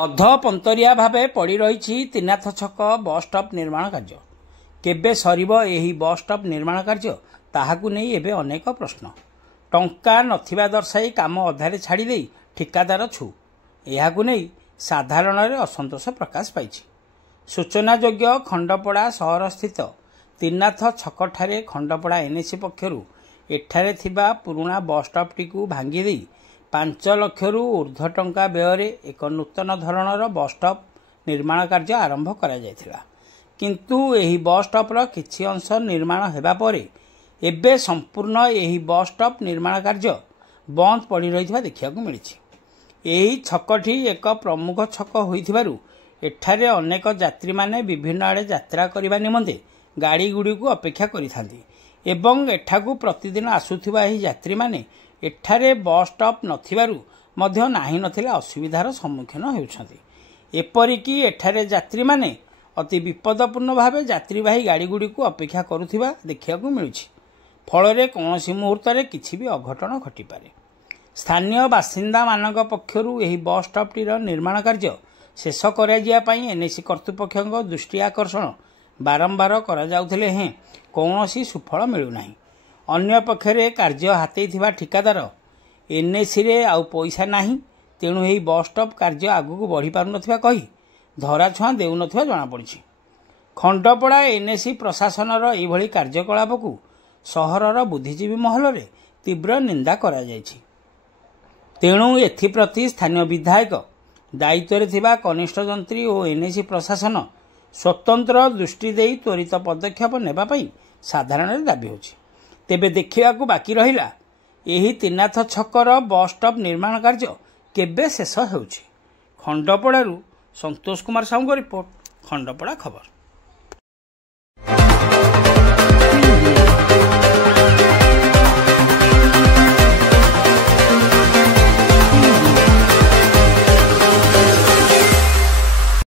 ଅଧପନ୍ତରିଆ ଭାବେ ପଡ଼ି ରହିଛି ତ୍ରିନାଥ ଛକ ବସ୍ ଷ୍ଟପ୍ ନିର୍ମାଣ କାର୍ଯ୍ୟ। କେବେ ସରିବ ଏହି ବସ୍ ଷ୍ଟପ୍ ନିର୍ମାଣ କାର୍ଯ୍ୟ ତାହାକୁ ନେଇ ଏବେ ଅନେକ ପ୍ରଶ୍ନ। ଟଙ୍କା ନଥିବା ଦର୍ଶାଇ କାମ ଅଧାରେ ଛାଡ଼ିଦେଇ ଠିକାଦାର ଛୁ। ଏହାକୁ ନେଇ ସାଧାରଣରେ ଅସନ୍ତୋଷ ପ୍ରକାଶ ପାଇଛି। ସୂଚନାଯୋଗ୍ୟ ଖଣ୍ଡପଡ଼ା ସହରସ୍ଥିତ ତ୍ରିନାଥ ଛକଠାରେ ଖଣ୍ଡପଡ଼ା ଏନ୍ଏସି ପକ୍ଷରୁ ଏଠାରେ ଥିବା ପୁରୁଣା ବସ୍ ଷ୍ଟପ୍ଟିକୁ ଭାଙ୍ଗିଦେଇ 5 ଲକ୍ଷରୁ ଊର୍ଦ୍ଧ୍ୱ ଟଙ୍କା ବ୍ୟୟରେ ଏକ ନୂତନ ଧରଣର ବସ୍ ଷ୍ଟପ୍ ନିର୍ମାଣ କାର୍ଯ୍ୟ ଆରମ୍ଭ କରାଯାଇଥିଲା। କିନ୍ତୁ ଏହି ବସ୍ ଷ୍ଟପ୍ର କିଛି ଅଂଶ ନିର୍ମାଣ ହେବା ପରେ ଏବେ ସମ୍ପୂର୍ଣ୍ଣ ଏହି ବସ୍ ଷ୍ଟପ୍ ନିର୍ମାଣ କାର୍ଯ୍ୟ ବନ୍ଦ ପଡ଼ି ରହିଥିବା ଦେଖିବାକୁ ମିଳିଛି। ଏହି ଛକଟି ଏକ ପ୍ରମୁଖ ଛକ ହୋଇଥିବାରୁ ଏଠାରେ ଅନେକ ଯାତ୍ରୀମାନେ ବିଭିନ୍ନ ଆଡ଼େ ଯାତ୍ରା କରିବା ନିମନ୍ତେ ଗାଡ଼ିଗୁଡ଼ିକୁ ଅପେକ୍ଷା କରିଥାନ୍ତି ଏବଂ ଏଠାକୁ ପ୍ରତିଦିନ ଆସୁଥିବା ଏହି ଯାତ୍ରୀମାନେ ଏଠାରେ ବସ୍ ଷ୍ଟପ୍ ନଥିବାରୁ ମଧ୍ୟ ନାହିଁ ନଥିଲେ ଅସୁବିଧାର ସମ୍ମୁଖୀନ ହେଉଛନ୍ତି। ଏପରିକି ଏଠାରେ ଯାତ୍ରୀମାନେ ଅତି ବିପଦପୂର୍ଣ୍ଣ ଭାବେ ଯାତ୍ରୀବାହୀ ଗାଡ଼ିଗୁଡ଼ିକୁ ଅପେକ୍ଷା କରୁଥିବା ଦେଖିବାକୁ ମିଳୁଛି। ଫଳରେ କୌଣସି ମୁହୂର୍ତ୍ତରେ କିଛି ବି ଅଘଟଣ ଘଟିପାରେ। ସ୍ଥାନୀୟ ବାସିନ୍ଦାମାନଙ୍କ ପକ୍ଷରୁ ଏହି ବସ୍ ଷ୍ଟପ୍ଟିର ନିର୍ମାଣ କାର୍ଯ୍ୟ ଶେଷ କରାଯିବା ପାଇଁ ଏନ୍ଏସି କର୍ତ୍ତୃପକ୍ଷଙ୍କ ଦୃଷ୍ଟି ଆକର୍ଷଣ ବାରମ୍ବାର କରାଯାଉଥିଲେ ହେଁ କୌଣସି ସୁଫଳ ମିଳୁନାହିଁ। ଅନ୍ୟପକ୍ଷରେ କାର୍ଯ୍ୟ ହାତେଇଥିବା ଠିକାଦାର ଏନ୍ଏସିରେ ଆଉ ପଇସା ନାହିଁ, ତେଣୁ ଏହି ବସ୍ ଷ୍ଟପ୍ କାର୍ଯ୍ୟ ଆଗକୁ ବଢ଼ିପାରୁନଥିବା କହି ଧରାଛୁଆଁ ଦେଉନଥିବା ଜଣାପଡ଼ିଛି। ଖଣ୍ଡପଡ଼ା ଏନ୍ଏସି ପ୍ରଶାସନର ଏଭଳି କାର୍ଯ୍ୟକଳାପକୁ ସହରର ବୁଦ୍ଧିଜୀବୀ ମହଲରେ ତୀବ୍ର ନିନ୍ଦା କରାଯାଇଛି। ତେଣୁ ଏଥିପ୍ରତି ସ୍ଥାନୀୟ ବିଧାୟକ, ଦାୟିତ୍ୱରେ ଥିବା କନିଷ୍ଠ ଯନ୍ତ୍ରୀ ଓ ଏନ୍ଏସି ପ୍ରଶାସନ ସ୍ୱତନ୍ତ୍ର ଦୃଷ୍ଟି ଦେଇ ତ୍ୱରିତ ପଦକ୍ଷେପ ନେବା ପାଇଁ ସାଧାରଣରେ ଦାବି ହେଉଛି। ତେବେ ଦେଖିବାକୁ ବାକି ରହିଲା ଏହି ତ୍ରିନାଥ ଛକର ବସ୍ ଷ୍ଟପ୍ ନିର୍ମାଣ କାର୍ଯ୍ୟ କେବେ ଶେଷ ହେଉଛି। ଖଣ୍ଡପଡ଼ାରୁ ସନ୍ତୋଷ କୁମାର ସାହୁଙ୍କ ରିପୋର୍ଟ, ଖଣ୍ଡପଡ଼ା ଖବର।